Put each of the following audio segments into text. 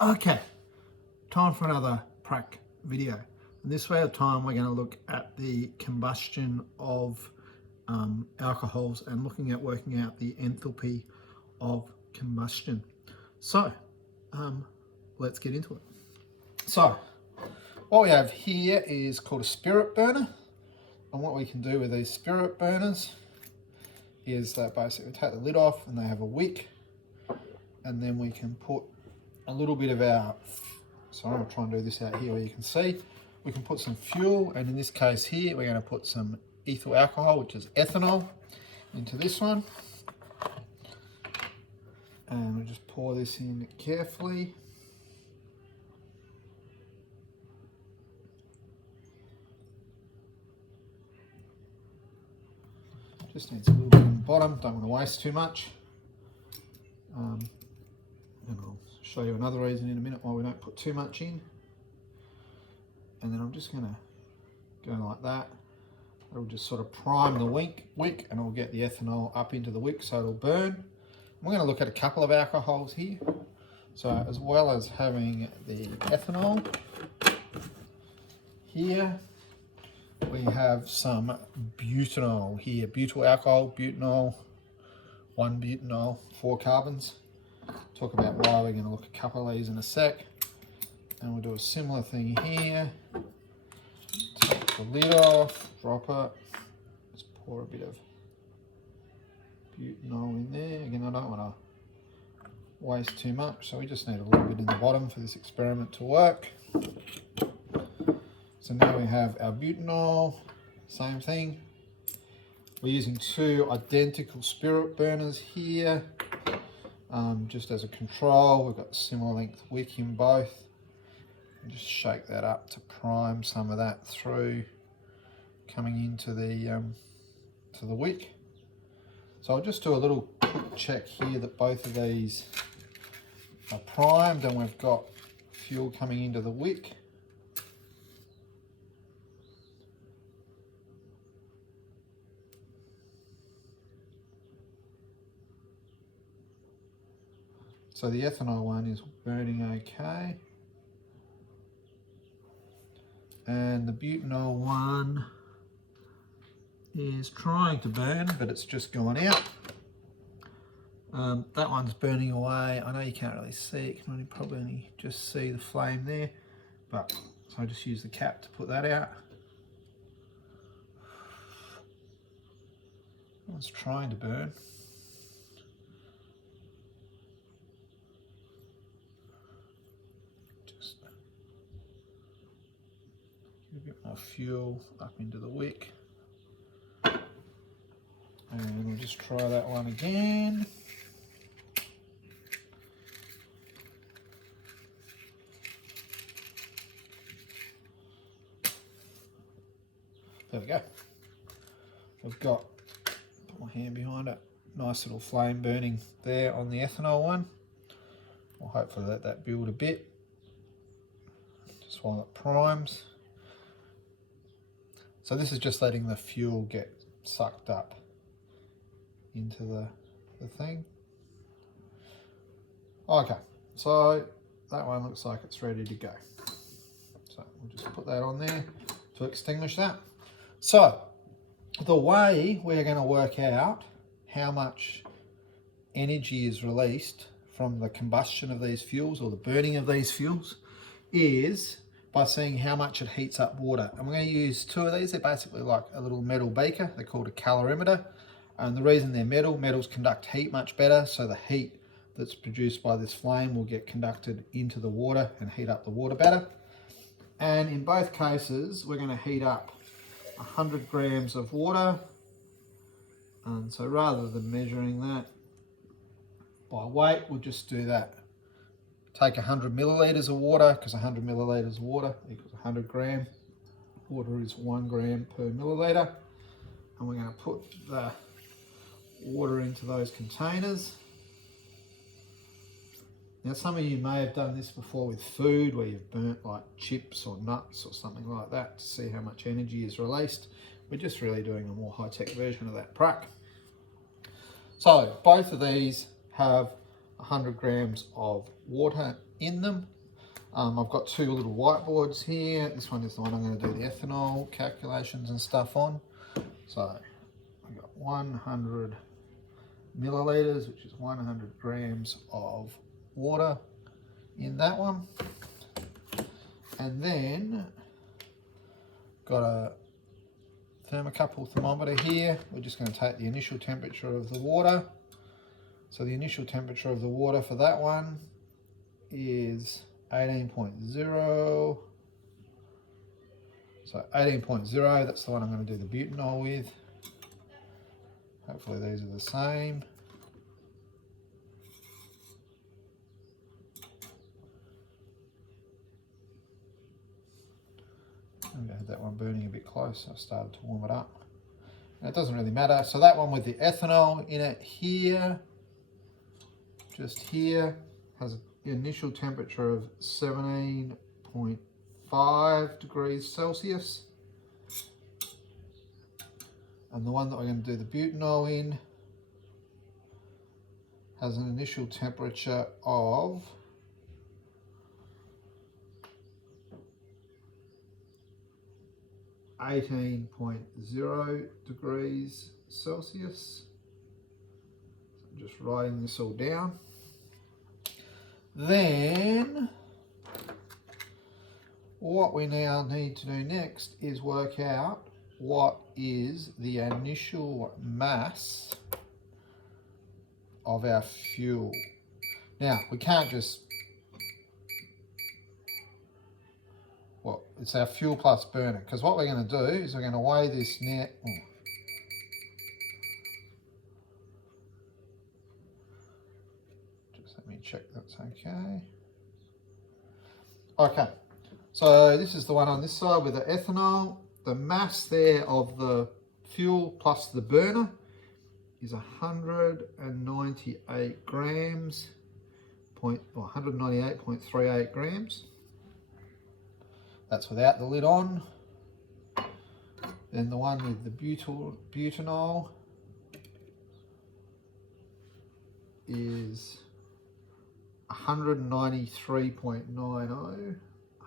Okay, time for another prac video. In this way of time, we're going to look at the combustion of alcohols and looking at working out the enthalpy of combustion. So, let's get into it. So, what we have here is called a spirit burner. And what we can do with these spirit burners is that basically take the lid off and they have a wick. And then we can put a little bit of our, sorry, I'll try and do this out here where you can see. We can put some fuel, and in this case here, we're going to put some ethyl alcohol, which is ethanol, into this one. And we'll just pour this in carefully. Just needs a little bit on the bottom, don't want to waste too much. And I'll show you another reason in a minute why we don't put too much in. And then I'm just going to go like that. It'll just sort of prime the wick and it'll get the ethanol up into the wick so it'll burn. We're going to look at a couple of alcohols here. So as well as having the ethanol, here we have some butanol here. Butyl alcohol, butanol, 1 butanol, 4 carbons. Talk about why we're going to look at a couple of these in a sec. And we'll do a similar thing here. Take the lid off, drop it. Just pour a bit of butanol in there. Again, I don't want to waste too much, so we just need a little bit in the bottom for this experiment to work. So now we have our butanol, same thing. We're using 2 identical spirit burners here. Just as a control, we've got similar length wick in both. And just shake that up to prime some of that through coming into the to the wick. So I'll just do a little quick check here that both of these are primed and we've got fuel coming into the wick. So the ethanol one is burning okay. And the butanol one is trying to burn, but it's just gone out. That one's burning away. I know you can't really see, you can probably only just see the flame there. But so I just use the cap to put that out. That one's trying to burn. A bit more fuel up into the wick, and we'll just try that one again. There we go. We've got, put my hand behind it, nice little flame burning there on the ethanol one. We'll hopefully let that build a bit just while it primes. So this is just letting the fuel get sucked up into the thing. Okay, so that one looks like it's ready to go. So we'll just put that on there to extinguish that. So the way we're going to work out how much energy is released from the combustion of these fuels or the burning of these fuels is by seeing how much it heats up water. And we're going to use 2 of these. They're basically like a little metal beaker. They're called a calorimeter. And the reason they're metal, metals conduct heat much better. So the heat that's produced by this flame will get conducted into the water and heat up the water better. And in both cases, we're going to heat up 100 grams of water. And so rather than measuring that by weight, we'll just do that. Take 100 milliliters of water, because 100 milliliters of water equals 100 gram. Water is 1 gram per milliliter. And we're going to put the water into those containers. Now some of you may have done this before with food, where you've burnt like chips or nuts or something like that to see how much energy is released. We're just really doing a more high-tech version of that prac. So both of these have 100 grams of water in them. I've got two little whiteboards here. This one is the one I'm going to do the ethanol calculations and stuff on. So I've got 100 milliliters, which is 100 grams of water in that one. And then got a thermocouple thermometer here. We're just going to take the initial temperature of the water. So the initial temperature of the water for that one is 18.0. So 18.0, that's the one I'm going to do the butanol with. Hopefully these are the same. I had that one burning a bit close, so I started to warm it up. And it doesn't really matter. So that one with the ethanol in it here, just here, has an initial temperature of 17.5 degrees Celsius. And the one that we're going to do the butanol in has an initial temperature of 18.0 degrees Celsius. So I'm just writing this all down. Then what we now need to do next is work out what is the initial mass of our fuel. Now we can't just, well, it's our fuel plus burner, because what we're going to do is we're going to weigh this net. Just let me check that's okay. Okay, so this is the one on this side with the ethanol. The mass there of the fuel plus the burner is 198 grams, 198.38 grams. That's without the lid on. Then the one with the butanol is 193.90,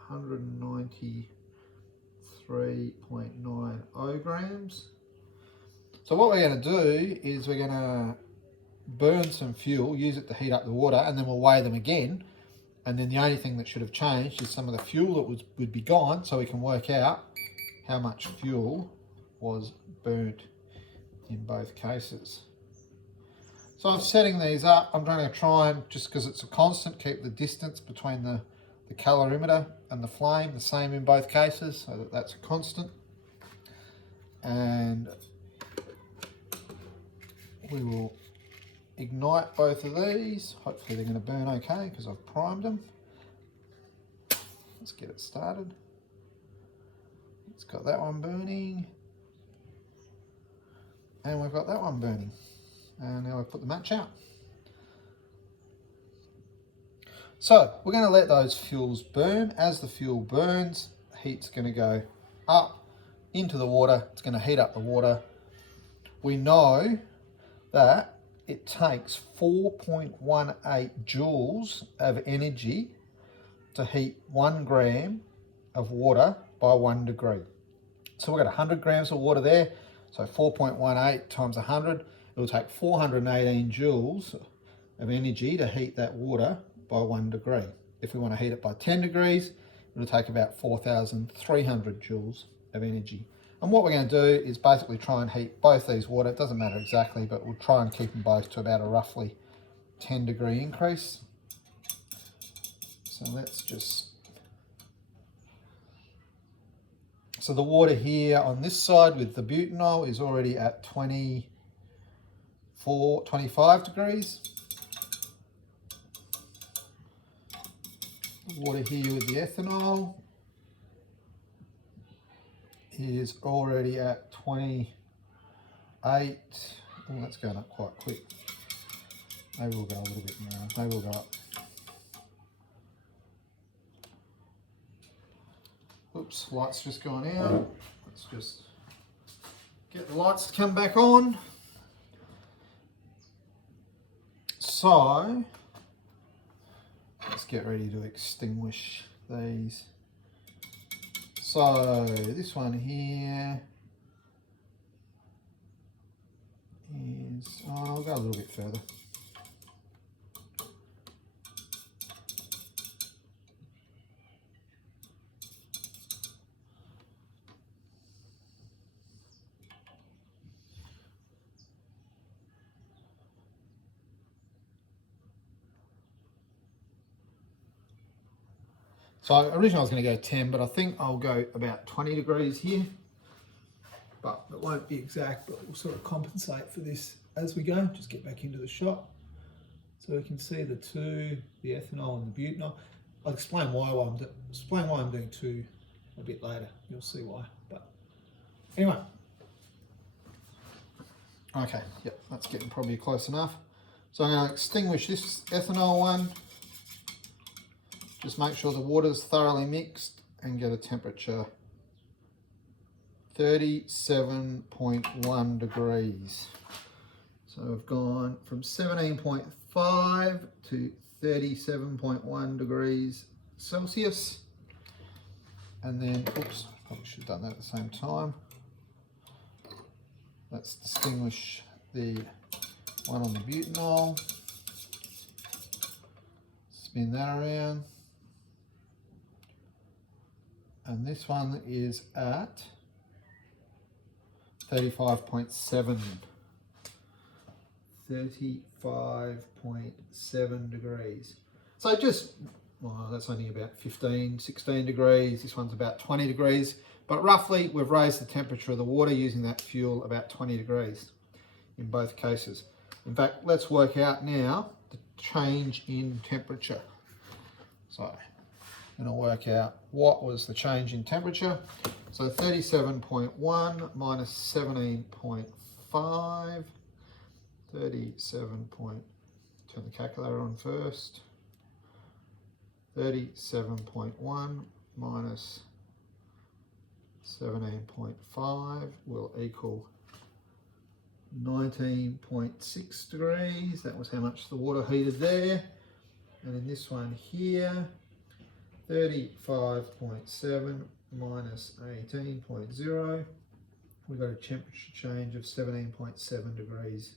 193.90 grams. So what we're going to do is we're going to burn some fuel, use it to heat up the water, and then we'll weigh them again. And then the only thing that should have changed is some of the fuel that would be gone, so we can work out how much fuel was burnt in both cases. So I'm setting these up. I'm going to try and, just because it's a constant, keep the distance between the calorimeter and the flame the same in both cases, so that's a constant. And we will ignite both of these. Hopefully they're going to burn okay because I've primed them. Let's get it started. It's got that one burning. And we've got that one burning. And now I've put the match out. So we're going to let those fuels burn. As the fuel burns, heat's going to go up into the water. It's going to heat up the water. We know that it takes 4.18 joules of energy to heat 1 gram of water by 1 degree. So we've got 100 grams of water there. So 4.18 times 100, it'll take 418 joules of energy to heat that water by 1 degree. If we want to heat it by 10 degrees, it'll take about 4,300 joules of energy. And what we're going to do is basically try and heat both these water. It doesn't matter exactly, but we'll try and keep them both to about a roughly 10 degree increase. So let's just... So the water here on this side with the butanol is already at 25 degrees. The water here with the ethanol is already at 28. Oh, that's going up quite quick. Maybe we'll go a little bit more. Maybe we'll go up. Oops, light's just gone out. Let's just get the lights to come back on. So let's get ready to extinguish these. So this one here is, I'll go a little bit further. So originally I was going to go 10, but I think I'll go about 20 degrees here. But it won't be exact, but we'll sort of compensate for this as we go. Just get back into the shot. So we can see the two, the ethanol and the butanol. I'll explain why I'm doing two a bit later. You'll see why. But anyway. Okay, yep, that's getting probably close enough. So I'm going to extinguish this ethanol one. Just make sure the water's thoroughly mixed and get a temperature 37.1 degrees. So we've gone from 17.5 to 37.1 degrees Celsius. And then, oops, probably should have done that at the same time. Let's distinguish the one on the butanol. Spin that around. And this one is at 35.7. 35.7 degrees. So just, well, that's only about 15, 16 degrees. This one's about 20 degrees. But roughly, we've raised the temperature of the water using that fuel about 20 degrees in both cases. In fact, let's work out now the change in temperature. So I'm going to work out what was the change in temperature. So 37.1 minus 17.5. 37 point, turn the calculator on first. 37.1 minus 17.5 will equal 19.6 degrees. That was how much the water heated there. And in this one here, 35.7 minus 18.0, we've got a temperature change of 17.7 degrees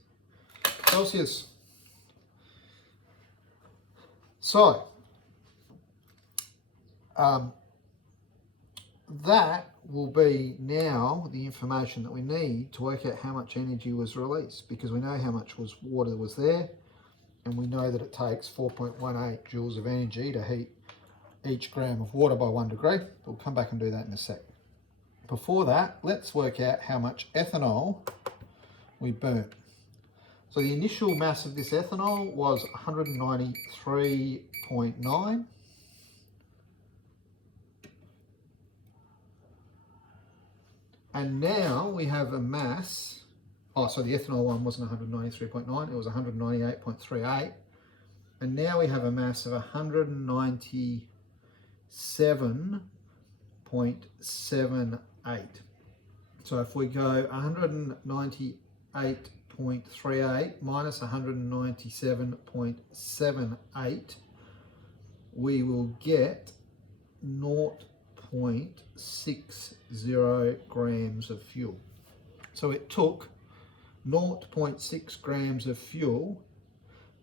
Celsius. So that will be now the information that we need to work out how much energy was released, because we know how much water was there, and we know that it takes 4.18 joules of energy to heat each gram of water by 1 degree. We'll come back and do that in a sec. Before that, let's work out how much ethanol we burnt. So the initial mass of this ethanol was 193.9. And now we have a mass, so the ethanol one wasn't 193.9, it was 198.38. And now we have a mass of 197.78. So if we go 198.38 minus 197.78, we will get 0.60 grams of fuel. So it took 0.6 grams of fuel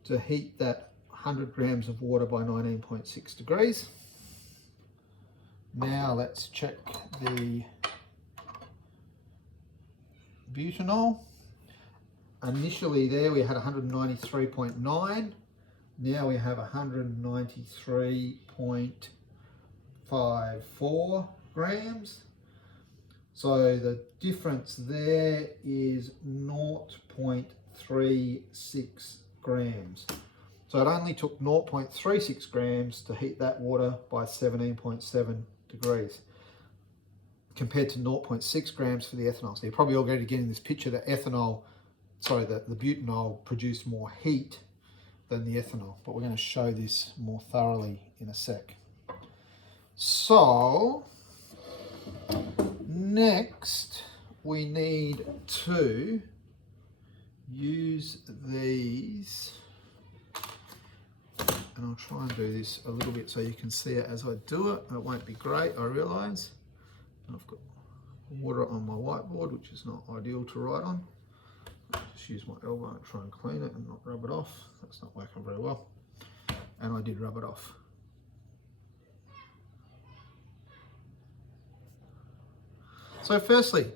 to heat that 100 grams of water by 19.6 degrees. Now let's check the butanol. Initially there we had 193.9. Now we have 193.54 grams. So the difference there is 0.36 grams. So it only took 0.36 grams to heat that water by 17.7 degrees compared to 0.6 grams for the ethanol. So you're probably all getting this picture that the butanol produced more heat than the ethanol, but we're going to show this more thoroughly in a sec. So next we need to use these and I'll try and do this a little bit so you can see it as I do it. It won't be great, I realise. I've got water on my whiteboard, which is not ideal to write on. I'll just use my elbow and try and clean it and not rub it off. That's not working very well. And I did rub it off. So firstly,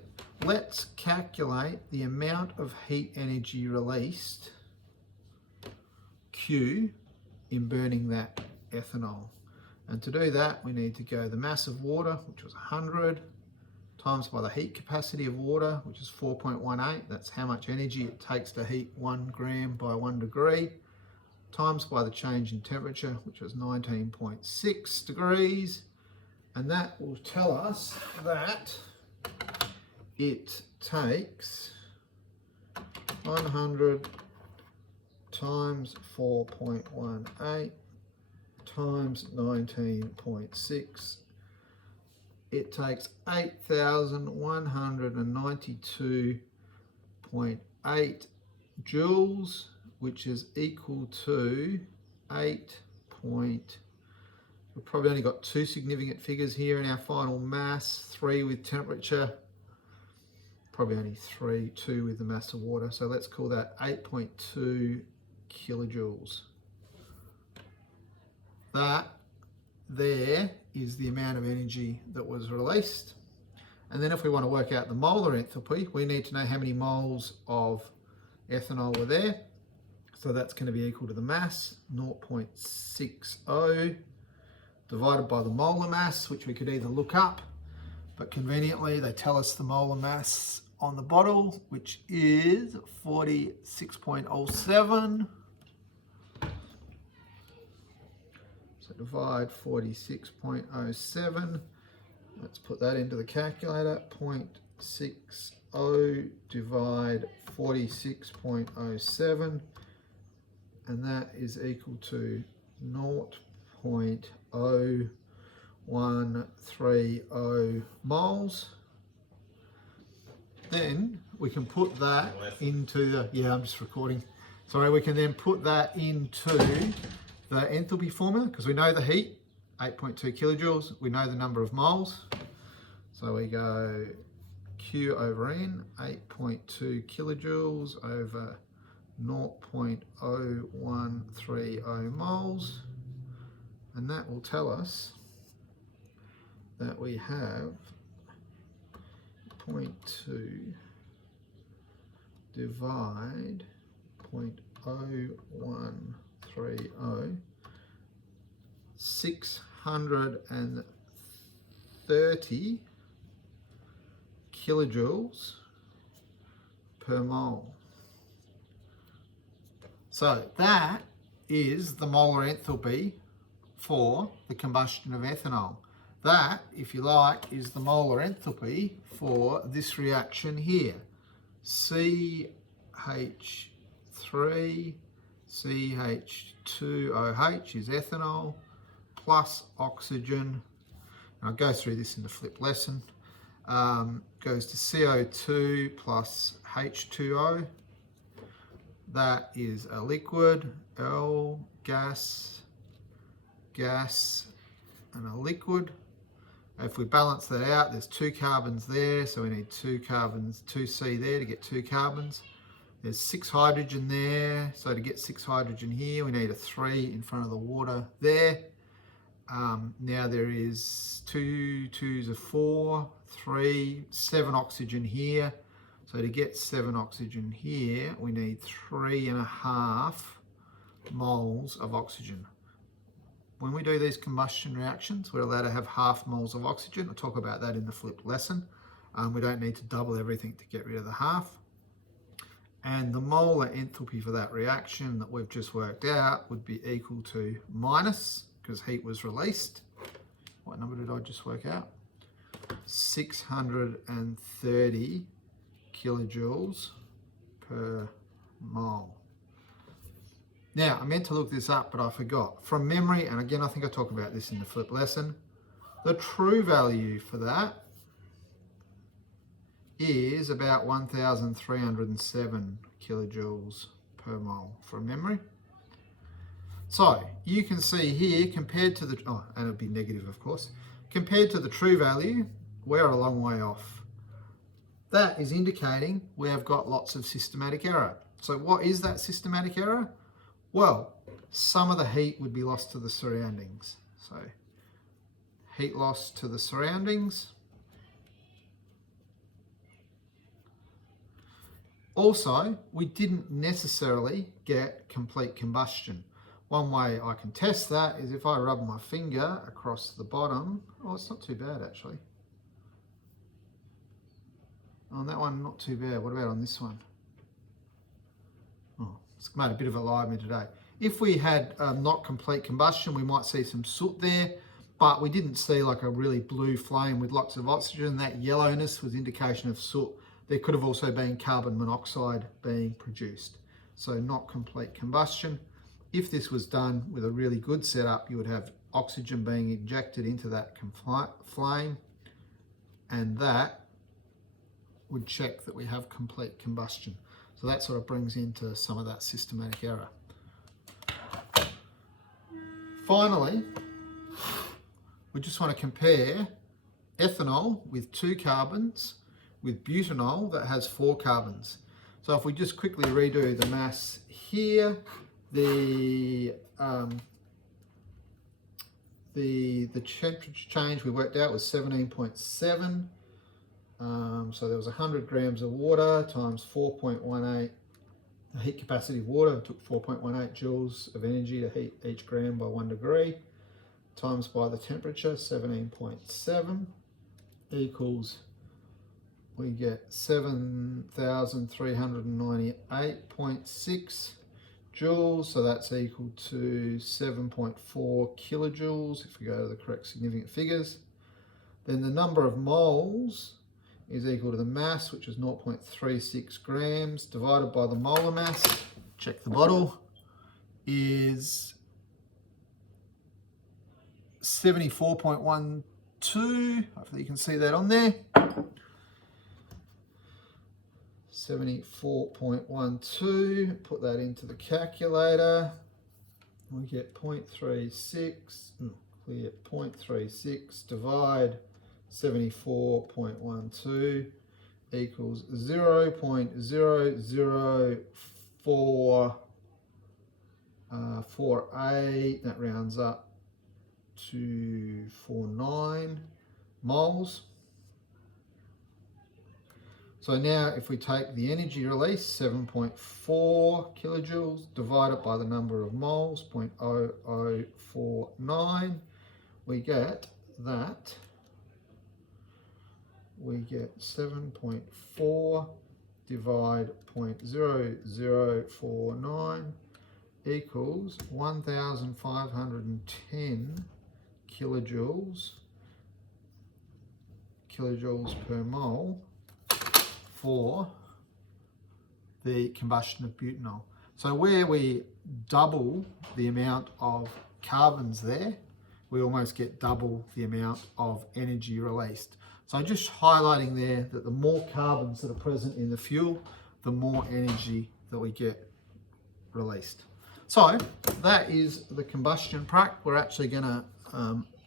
let's calculate the amount of heat energy released, Q, in burning that ethanol. And to do that, we need to go the mass of water, which was 100, times by the heat capacity of water, which is 4.18. That's how much energy it takes to heat 1 gram by 1 degree, times by the change in temperature, which was 19.6 degrees. And that will tell us that it takes 100 times 4.18 times 19.6. It takes 8,192.8 joules, which is equal to 8. We've probably only got 2 significant figures here in our final mass, 3 with temperature, probably only 2 with the mass of water. So let's call that 8.2 kilojoules. That there is the amount of energy that was released. And then if we want to work out the molar enthalpy, we need to know how many moles of ethanol were there. So that's going to be equal to the mass, 0.60, divided by the molar mass, which we could either look up, but conveniently they tell us the molar mass on the bottle, which is 46.07. So divide 46.07. Let's put that into the calculator. 0.60 divide 46.07, and that is equal to 0.0130 moles. Then we can put that into the, I'm just recording. Sorry, we can then put that into the enthalpy formula, because we know the heat, 8.2 kilojoules, we know the number of moles. So we go Q over N, 8.2 kilojoules over 0.0130 moles. And that will tell us that we have 0.2 divide 0.0130, 630 kilojoules per mole. So that is the molar enthalpy for the combustion of ethanol. That, if you like, is the molar enthalpy for this reaction here. CH3, CH2OH is ethanol plus oxygen. And I'll go through this in the flip lesson. Goes to CO2 plus H2O. That is a liquid, L, gas, and a liquid. If we balance that out, there's 2 carbons there, so we need 2 carbons, 2C there to get 2 carbons. There's 6 hydrogen there, so to get 6 hydrogen here, we need a 3 in front of the water there. Now there is 2 2s are 4, 3, 7 oxygen here. So to get 7 oxygen here, we need 3.5 moles of oxygen. When we do these combustion reactions, we're allowed to have half moles of oxygen. I'll talk about that in the flipped lesson. We don't need to double everything to get rid of the half. And the molar enthalpy for that reaction that we've just worked out would be equal to minus, because heat was released. What number did I just work out? 630 kilojoules per mole. Now, I meant to look this up, but I forgot. From memory, and again, I think I talk about this in the flip lesson, the true value for that is about 1,307 kilojoules per mole from memory. So you can see here, compared to the, and it'd be negative of course, compared to the true value, we're a long way off. That is indicating we have got lots of systematic error. So what is that systematic error? Well, some of the heat would be lost to the surroundings. So heat loss to the surroundings. Also, we didn't necessarily get complete combustion. One way I can test that is if I rub my finger across the bottom. Oh, it's not too bad actually. On that one, not too bad. What about on this one? Oh, it's made a bit of a lie of me today. If we had not complete combustion, we might see some soot there, but we didn't see like a really blue flame with lots of oxygen. That yellowness was indication of soot. There could have also been carbon monoxide being produced. So not complete combustion. If this was done with a really good setup, you would have oxygen being injected into that flame, and that would check that we have complete combustion. So that sort of brings into some of that systematic error. Finally, we just want to compare ethanol with 2 carbons with butanol that has 4 carbons. So if we just quickly redo the mass here, the temperature change we worked out was 17.7. So there was 100 grams of water times 4.18. The heat capacity of water took 4.18 joules of energy to heat each gram by 1 degree, times by the temperature, 17.7, equals, we get 7,398.6 joules, so that's equal to 7.4 kilojoules if we go to the correct significant figures. Then the number of moles is equal to the mass, which is 0.36 grams, divided by the molar mass, check the bottle, is 74.12. Hopefully you can see that on there. 74.12, put that into the calculator, we get 0.36, clear 0.36, divide 74.12 equals 0.00448, that rounds up to 49 moles. So now if we take the energy release, 7.4 kilojoules, divide it by the number of moles, 0.0049, we get that. We get 7.4 divide 0.0049 equals 1,510 kilojoules per mole for the combustion of butanol. So where we double the amount of carbons there, we almost get double the amount of energy released. So just highlighting there that the more carbons that are present in the fuel, the more energy that we get released. So that is the combustion prac. We're actually going to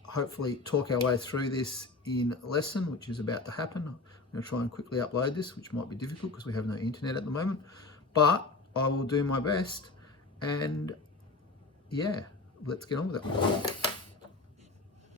hopefully talk our way through this in lesson, which is about to happen. I'm going to try and quickly upload this, which might be difficult because we have no internet at the moment, but I will do my best, and yeah, let's get on with it.